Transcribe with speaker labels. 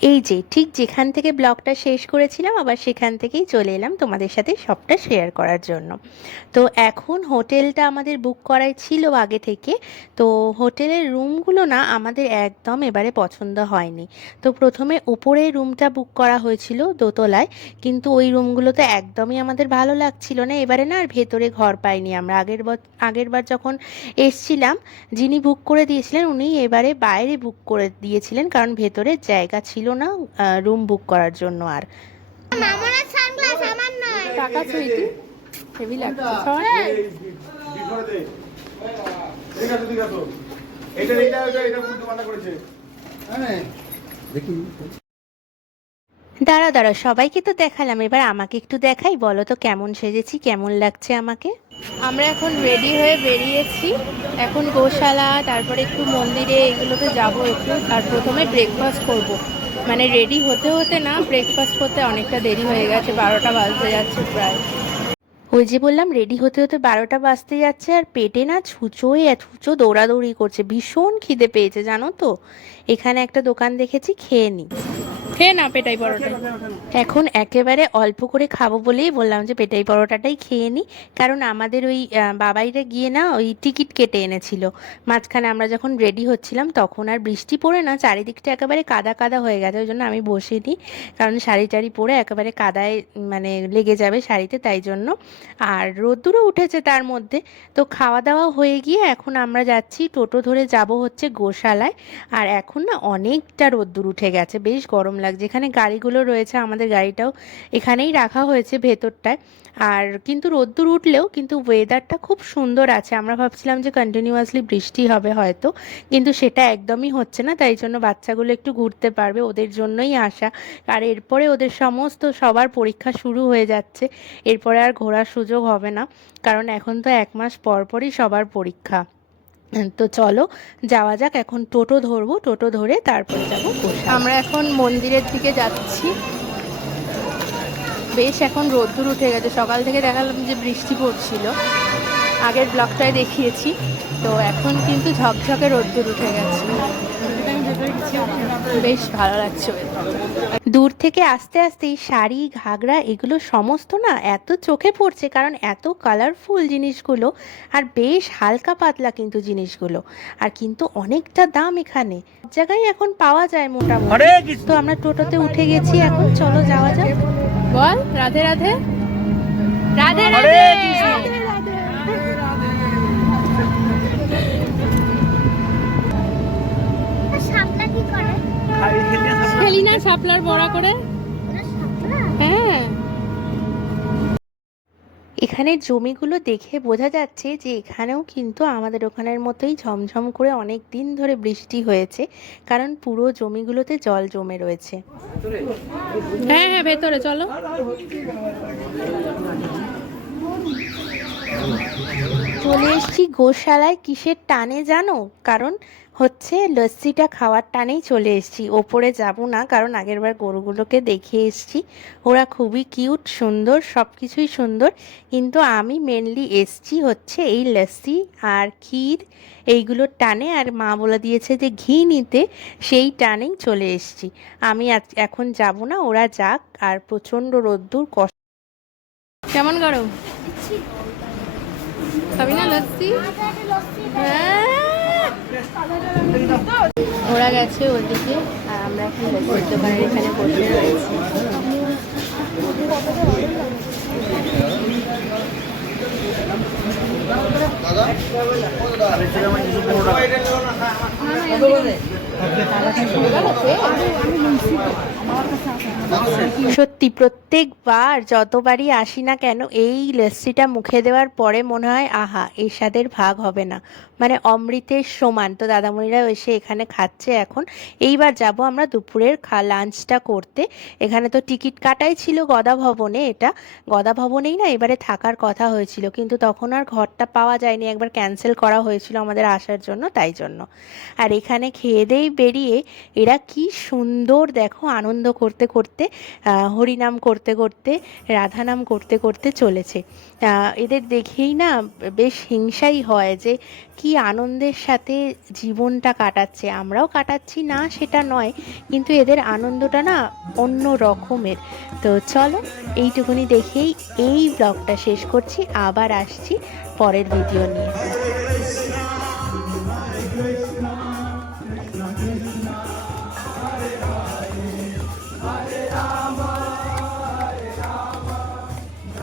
Speaker 1: এই যে, ঠিক যেখান থেকে ব্লগটা শেষ করেছিলাম, আবার সেখান থেকেই চলে এলাম তোমাদের সাথে সবটা শেয়ার করার জন্য। তো এখন হোটেলটা আমাদের বুক করাই ছিল আগে থেকে। তো হোটেলের রুমগুলো না আমাদের একদম এবারে পছন্দ হয়নি। তো প্রথমে উপরের রুমটা বুক করা হয়েছিল দোতলায়, কিন্তু ওই রুমগুলোতে একদমই আমাদের ভালো লাগছিল না। এবারে না আর ভেতরে ঘর পাইনি আমরা। আগের বার আগের বার যখন এসছিলাম, যিনি বুক করে দিয়েছিলেন, উনি এবারে বাইরে বুক করে দিয়েছিলেন, কারণ ভেতরে জায়গা ছিল না রুম বুক করার জন্য আর। টাকা হেভি লাগছে।
Speaker 2: এটা এটা এটা মানা করেছে। হ্যাঁ দেখি।
Speaker 1: দাঁড়া দাঁড়া সবাইকে তো দেখালাম। এবার আমাকে একটু দেখাই বলো তো কেমন সেজেছি কেমন লাগছে আমাকে? আমরা এখন রেডি হয়ে বেরিয়েছি। এখন গোশালা তারপরে একটু মন্দিরে এগুলোতে যাব একটু। আর প্রথমে ব্রেকফাস্ট করব। মানে রেডি হতে হতে না ব্রেকফাস্ট করতে অনেকটা দেরি হয়ে গেছে, বারোটা বাজতে যাচ্ছে প্রায়। ওই যে বললাম রেডি হতে হতে বারোটা বাজতে যাচ্ছে আর পেটে না ছুঁচোয় ছুঁচো দৌড়াদৌড়ি করছে, ভীষণ খিদে পেয়েছে, জানো তো? এখানে একটা দোকান দেখেছি, খেয়ে নি। খেয়ে না পেটাই পরোটা এখন একেবারে অল্প করে খাব বলেই বললাম যে পেটাই পরোটাটাই খেয়ে নিই কারণ আমাদের ওই বাবাইরা গিয়ে না ওই টিকিট কেটে এনেছিল। মাঝখানে আমরা যখন রেডি হচ্ছিলাম তখন আর বৃষ্টি পড়ে না, চারিদিকটা একেবারে কাদা কাদা হয়ে গেছে, ওই জন্য আমি বসিনি কারণ শাড়ি টাড়ি পরে একেবারে কাদায় মানে লেগে যাবে শাড়িতে তাই জন্য। আর রোদ্দুরও উঠেছে তার মধ্যে। তো খাওয়া দাওয়া হয়ে গিয়ে এখন আমরা যাচ্ছি, টোটো ধরে যাব হচ্ছে গোশালায়। আর এখন না অনেকটা রোদ্দুর উঠে গেছে, বেশ গরম লাগছে। এখানে গাড়িগুলো রয়েছে, আমাদের গাড়িটাও এখানেই রাখা হয়েছে ভেতরটায়। আর কিন্তু রোদ্দুর উঠলেও কিন্তু ওয়েদারটা খুব সুন্দর আছে। আমরা ভাবছিলাম যে কন্টিনিউয়াসলি বৃষ্টি হবে হয়তো, কিন্তু সেটা একদমই হচ্ছে না। তাই জন্য বাচ্চাগুলো একটু ঘুরতে পারবে, ওদের জন্যই আসা। আর এরপরে ওদের সমস্ত সবার পরীক্ষা শুরু হয়ে যাচ্ছে। এরপরে আর ঘোরার সুযোগ হবে না, কারণ এখন তো এক মাস পর পরই সবার পরীক্ষা। তো চলো, যাওয়া যাক, এখন টোটো ধরবো, টোটো ধরে তারপর যাব আমরা এখন মন্দিরের দিকে যাচ্ছি। বেশ এখন রোদ্দুর উঠে গেছে। সকাল থেকে দেখালাম যে বৃষ্টি পড়ছিল। আগের ব্লকটায় দেখিয়েছি। তো এখন কিন্তু ঝকঝকে রোদ্দুর উঠে গেছে। বেশ ভালো লাগছে দূর থেকে আস্তে আস্তে শাড়ি ঘাগরা এগুলো সমস্ত না এত চোখে পড়ছে কারণ এত কালারফুল জিনিসগুলো আর বেশ হালকা পাতলা কিন্তু জিনিসগুলো। আর কিন্তু অনেকটা দাম এখানে। জায়গায় এখন পাওয়া যায় মোটামুটি। তো আমরা টোটোতে উঠে গেছি এখন চলো যাওয়া যাক। বল রাধে রাধে রাধে রাধে
Speaker 3: সাপলা কি করে
Speaker 1: খেলি না শাপলার বড়া করে? হ্যাঁ। এখানে জমিগুলো দেখে বোঝা যাচ্ছে যে এখানেও কিন্তু আমাদের ওখানের মতোই ঝমঝম করে অনেক দিন ধরে বৃষ্টি হয়েছে কারণ পুরো জমিগুলোতে জল জমে রয়েছে। হ্যাঁ হ্যাঁ ভেতরে চলো। চলে এসেছি গোশালায় কিসের টানে জানো? কারণ হচ্ছে লস্যিটা খাওয়ার টানেই চলে এসেছি। ওপরে যাব না, কারণ আগেরবার গরুগুলোকে দেখে এসেছি। ওরা খুবই কিউট, সুন্দর সব কিছুই সুন্দর। কিন্তু আমি মেনলি এসছি হচ্ছে এই লস্যি আর ক্ষীর এইগুলোর টানে। আর মা বলে দিয়েছে যে ঘি নিতে, সেই টানেই চলে এসেছি। আমি এখন যাব না, ওরা যাক। আর প্রচণ্ড রোদ্দুর, কষ্ট কেমন গরম? খাবি না লস্যি? হ্যাঁ। ওরা গেছে ওদিকে আর আমরা এখন লস্যির দোকানের এখানে বসে রয়েছি। সত্যি, প্রত্যেকবার যতবারই আসি না কেন, এই লস্যিটা মুখে দেওয়ার পরে মনে হয়, আহা এর স্বাদের ভাগ হবে না। মানে অমৃতের সমান। তো দাদামণিরা এসে এখানে খাচ্ছে এখন। এইবার যাব আমরা দুপুরের খা লাঞ্চটা করতে। এখানে তো টিকিট কাটাই ছিল গদা ভবনে এটা। গদা ভবনেই না এবারে থাকার কথা হয়েছিল। কিন্তু তখন আর ঘরটা পাওয়া যায়নি। একবার ক্যান্সেল করা হয়েছিল আমাদের আসার জন্য, তাই জন্য। আর এখানে খেয়ে দেই বেরিয়ে এরা কি সুন্দর দেখো আনন্দ করতে করতে হরিনাম করতে করতে, রাধানাম করতে করতে চলেছে। এদের দেখেই না বেশ হিংসাই হয় যে কি আনন্দের সাথে জীবনটা কাটাচ্ছে। আমরাও কাটাচ্ছি, না সেটা নয়, কিন্তু এদের আনন্দটা না অন্য রকমের। তো চলো, এইটুকুনি দেখেই এই ব্লগটা শেষ করছি, আবার আসছি পরের ভিডিও নিয়ে।